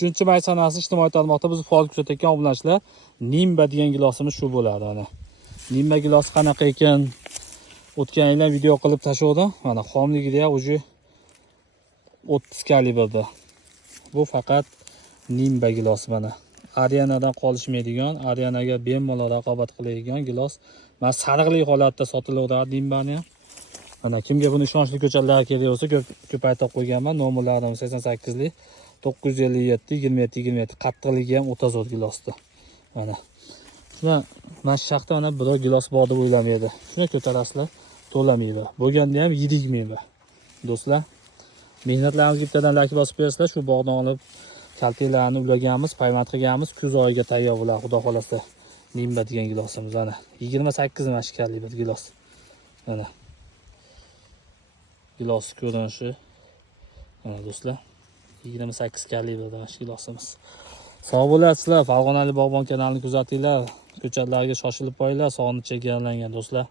3-may sanasi ijtimoiy tarmoqda biz faol ko'rsatayotgan obunachilar Nimba degan gilosimiz shu bo'ladi. Mana Nimba gilosi qanaqa ekan? O'tgan yillar video qilib tashladim. Mana xomligida уже 30 kalibrda. Bu faqat Nimba gilosi mana. Arianadan qolishmaydigan, Arianaga bemalol raqobat qiladigan gilos. Mana sariqlik holatda sotilaveradi Nimbani ham. Mana kimga buni ishonchli ko'chatlarga kerak bo'lsa, ko'p aytib qo'yganman. Nomerlarim 88lik 957 27 27. Qattiqligi ham o'ta zo'r gilosda. Mana. Shuna mashshaqda mana biror gilos bor deb o'ylamaydi. Shuni ko'tarasizlar, to'lamaydi. Bo'lganda ham yedik meva. Do'stlar, mehnatlarimizga bittadan like bosib bersizlar, shu bog'dan olib kaltaklarni ulaganmiz, payvand qilganmiz, kuz oyiga tayyor bo'ladi, xudo xolasa. Nimba degan gilosimiz mana 28 mashkali bir gilos. Mana. Gilos ko'rinishi. Mana do'stlar, 28 kalibrda gilosimiz. Sog' bo'lasizlar. Farg'onalik bog'bon kanalini kuzatinglar. Ko'chatlarga shoshilib qo'yinglar. Sog'ni chegaralangan do'stlar.